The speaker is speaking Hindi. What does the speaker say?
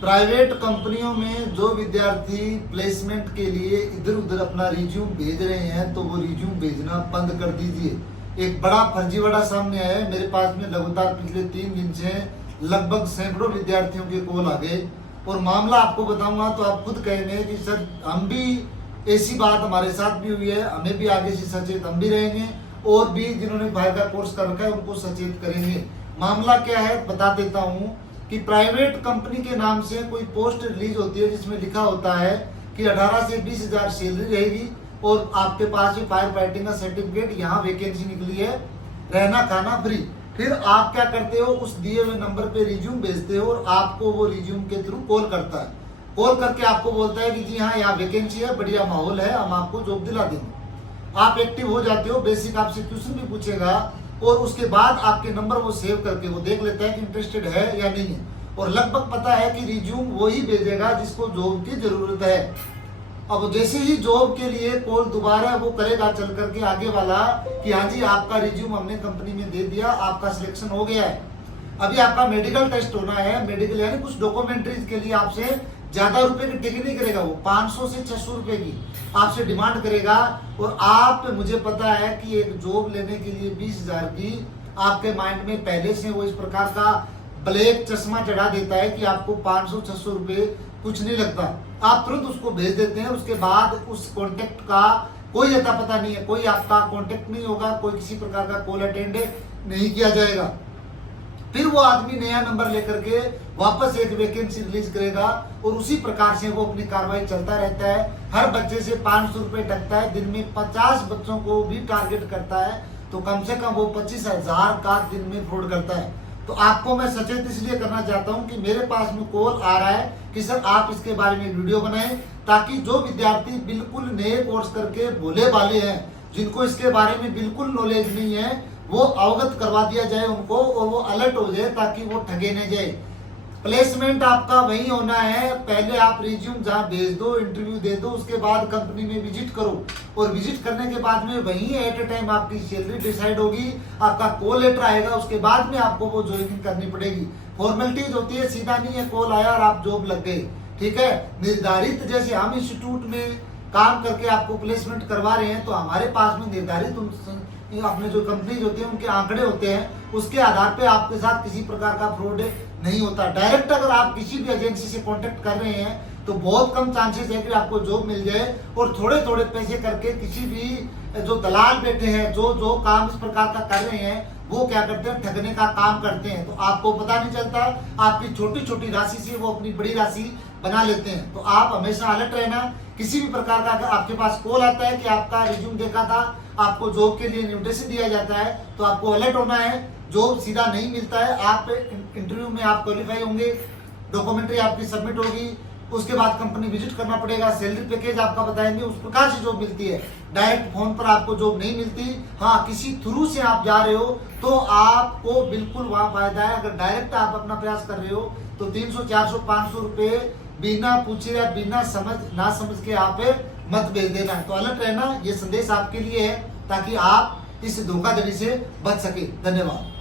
प्राइवेट कंपनियों में जो विद्यार्थी प्लेसमेंट के लिए इधर उधर अपना रिज्यूम भेज रहे हैं तो वो रिज्यूम भेजना बंद कर दीजिए। एक बड़ा फर्जीवाड़ा सामने आया है। मेरे पास में लगातार पिछले 3 दिन से लगभग सैकड़ों विद्यार्थियों के कॉल आ गए और मामला आपको बताऊंगा तो आप खुद कहेंगे कि सर हम भी, ऐसी बात हमारे साथ भी हुई है, हमें भी आगे से सचेत हम भी रहेंगे और भी जिन्होंने बाहर का कोर्स कर रखा है उनको सचेत करेंगे। मामला क्या है बता देता हूँ कि प्राइवेट कंपनी के नाम से कोई पोस्ट रिलीज होती है जिसमें लिखा होता है कि 18 से 20 हजार सैलरी रहेगी और आपके पास भी फायर फाइटिंग का सर्टिफिकेट, यहाँ वैकेंसी निकली है, रहना खाना फ्री। फिर आप क्या करते हो, उस दिए हुए नंबर पे रिज्यूम भेजते हो और आपको वो रिज्यूम के थ्रू कॉल करता है। कॉल करके आपको बोलता है कि जी हाँ यहाँ वैकेंसी है, बढ़िया माहौल है, हम आपको जॉब दिला देंगे। आप एक्टिव हो जाते हो, बेसिक आपसे क्वेश्चन भी पूछेगा और उसके बाद आपके नंबर वो सेव करके वो देख लेता है कि इंटरेस्टेड है या नहीं है और लगभग पता है कि रिज्यूम वो ही भेजेगा जिसको जॉब की जरूरत है। अब जैसे ही जॉब के लिए कॉल दोबारा वो करेगा चल करके आगे वाला कि हाँ जी आपका रिज्यूम हमने कंपनी में दे दिया, आपका सिलेक्शन हो गया है, अभी आपका मेडिकल टेस्ट होना है, मेडिकल यानी कुछ डॉक्यूमेंट्रीज के लिए आपसे ज्यादा रुपए की टिकट नहीं करेगा, वो 500 से 600 रुपए की आपसे डिमांड करेगा। और आप, मुझे पता है कि एक जॉब लेने के लिए 20,000 की आपके माइंड में पहले से वो इस प्रकार का ब्लैक चश्मा चढ़ा देता है कि आपको 500-600 रुपए कुछ नहीं लगता। आप तुरंत उसको भेज देते हैं, उसके बाद उस कॉन्टेक्ट का कोई अता पता नहीं है, कोई आपका कॉन्टेक्ट नहीं होगा, कोई किसी प्रकार का कॉल अटेंड नहीं किया जाएगा। फिर वो आदमी नया नंबर लेकर के वापस एक वैकेंसी रिलीज करेगा और उसी प्रकार से वो अपनी कार्रवाई चलता रहता है। हर बच्चे से 500 रुपए ठगता है, दिन में 50 बच्चों को भी टारगेट करता है, तो कम से कम वो 25,000 का दिन में फ्रॉड करता है। तो आपको मैं सचेत इसलिए करना चाहता हूं कि मेरे पास में कॉल आ रहा है कि सर आप इसके बारे में वीडियो बनाएं, ताकि जो विद्यार्थी बिल्कुल नए कोर्स करके भोले भाले हैं, जिनको इसके बारे में बिल्कुल नॉलेज नहीं है, वो अवगत करवा दिया जाए उनको और वो अलर्ट हो जाए ताकि वो ठगे न जाए। प्लेसमेंट आपका वही होना है, पहले आप रिज्यूम जहां भेज दो, इंटरव्यू दे दो, उसके बाद कंपनी में विजिट करो और विजिट करने के बाद में वहीं एट ए टाइम आपकी सैलरी डिसाइड होगी, आपका कॉल लेटर आएगा, उसके बाद में आपको वो ज्वाइनिंग करनी पड़ेगी। फॉर्मेलिटीज होती है, सीधा नहीं है कॉल आया और आप जॉब लग गए, ठीक है। निर्धारित, जैसे हम इंस्टीट्यूट में काम करके आपको प्लेसमेंट करवा रहे हैं तो हमारे पास में निर्धारित अपने जो कंपनी होती है उनके आंकड़े होते हैं, उसके आधार पे आपके साथ किसी प्रकार का फ्रॉड नहीं होता। डायरेक्ट अगर आप किसी भी एजेंसी से कांटेक्ट कर रहे हैं तो बहुत कम चांसेस है कि आपको जॉब मिल जाए और थोड़े थोड़े पैसे करके किसी भी जो दलाल बैठे हैं, जो काम इस प्रकार का कर रहे हैं, वो क्या करते हैं, ठगने का काम करते हैं। तो आपको पता नहीं चलता, आपकी छोटी छोटी राशि से वो अपनी बड़ी राशि बना लेते हैं। तो आप हमेशा अलर्ट रहना। किसी भी प्रकार का अगर आपके पास कॉल आता है कि आपका रिज्यूम देखा था, आपको जॉब के लिए इन्विटेशन दिया जाता है, तो आपको अलर्ट होना है। जॉब सीधा नहीं मिलता है, आप इंटरव्यू में आप क्वालिफाई होंगे, डॉक्यूमेंट्री आपकी सबमिट होगी, उसके बाद कंपनी विजिट करना पड़ेगा, सैलरी पैकेज आपका बताएंगे, उस प्रकार से जॉब मिलती है। डायरेक्ट फोन पर आपको जॉब नहीं मिलती। हाँ, किसी थ्रू से आप जा रहे हो तो आपको बिल्कुल वहां फायदा है। अगर डायरेक्ट आप अपना प्रयास कर रहे हो तो 300, 400, 500 रुपए बिना पूछे या बिना ना समझ के आप मत भेज देना। तो अलर्ट रहना, ये संदेश आपके लिए है ताकि आप इस धोखाधड़ी से बच सके। धन्यवाद।